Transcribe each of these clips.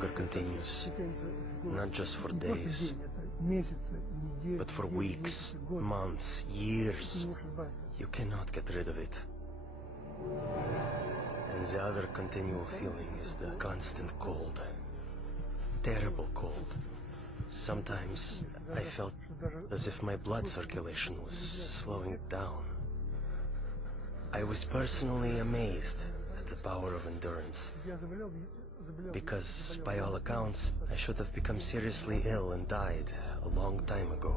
hunger continues, not just for days, but for weeks, months, years. You cannot get rid of it. And the other continual feeling is the constant cold. Terrible cold. Sometimes I felt as if my blood circulation was slowing down. I was personally amazed at the power of endurance, because by all accounts, I should have become seriously ill and died a long time ago.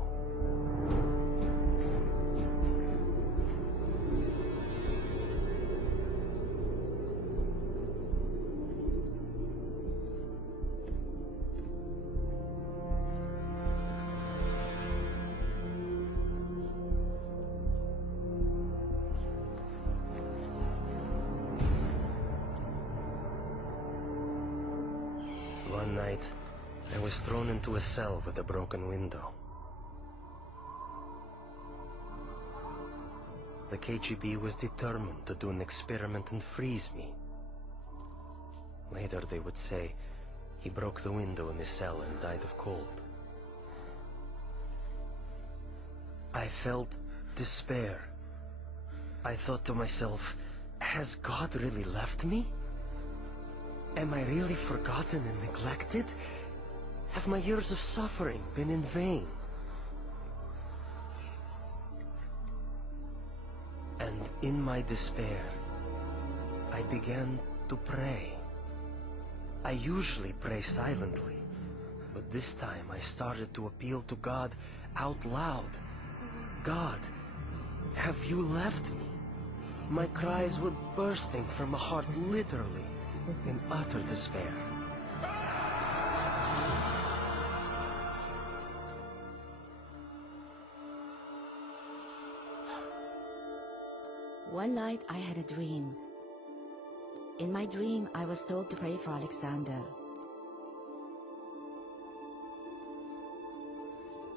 One night, I was thrown into a cell with a broken window. The KGB was determined to do an experiment and freeze me. Later they would say he broke the window in the cell and died of cold. I felt despair. I thought to myself, has God really left me? Am I really forgotten and neglected? Have my years of suffering been in vain? And in my despair, I began to pray. I usually pray silently, but this time I started to appeal to God out loud. God, have you left me? My cries were bursting from my heart, literally, in utter despair. One night I had a dream. In my dream, I was told to pray for Alexander.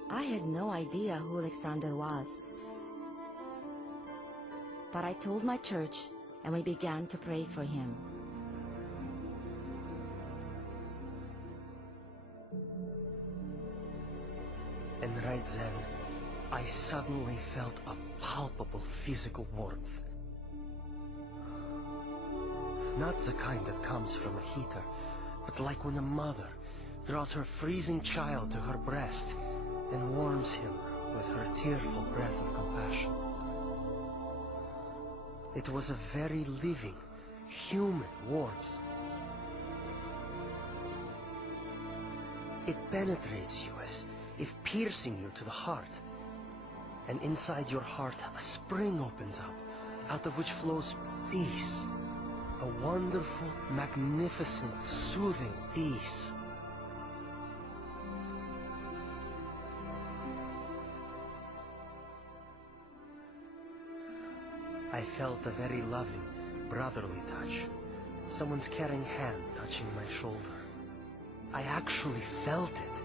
I had no idea who Alexander was. But I told my church, and we began to pray for him. And right then, I suddenly felt a palpable physical warmth. Not the kind that comes from a heater, but like when a mother draws her freezing child to her breast and warms him with her tearful breath of compassion. It was a very living, human warmth. It penetrates you as if piercing you to the heart. And inside your heart, a spring opens up, out of which flows peace. A wonderful, magnificent, soothing peace. I felt a very loving, brotherly touch. Someone's caring hand touching my shoulder. I actually felt it.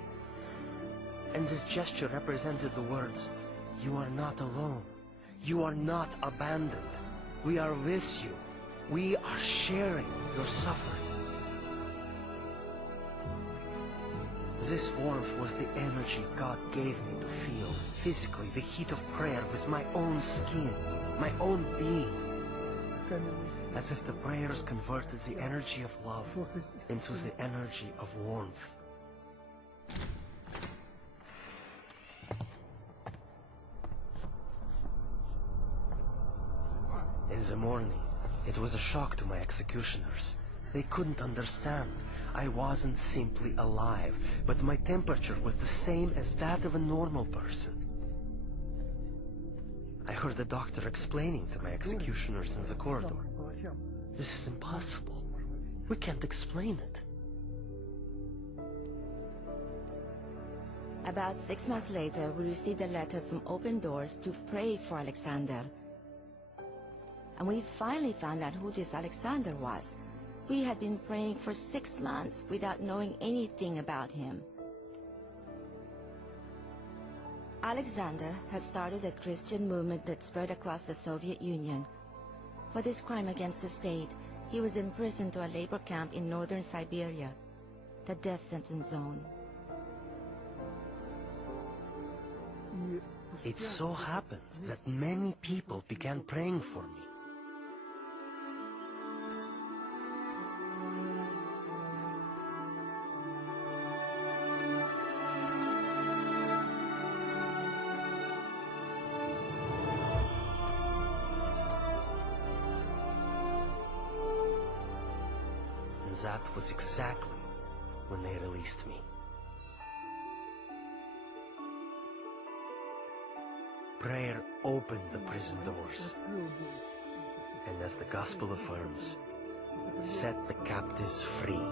And this gesture represented the words, "You are not alone. You are not abandoned. We are with you. We are sharing your suffering." This warmth was the energy God gave me to feel physically the heat of prayer with my own skin, my own being. As if the prayers converted the energy of love into the energy of warmth. In the morning, it was a shock to my executioners. They couldn't understand. I wasn't simply alive, but my temperature was the same as that of a normal person. I heard the doctor explaining to my executioners in the corridor, "This is impossible. We can't explain it." About 6 months later, we received a letter from Open Doors to pray for Alexander. And we finally found out who this Alexander was. We had been praying for 6 months without knowing anything about him. Alexander had started a Christian movement that spread across the Soviet Union. For this crime against the state, he was imprisoned to a labor camp in northern Siberia. the death sentence zone. It so happened that many people began praying for me. And that was exactly when they released me. Prayer opened the prison doors, and as the gospel affirms, set the captives free.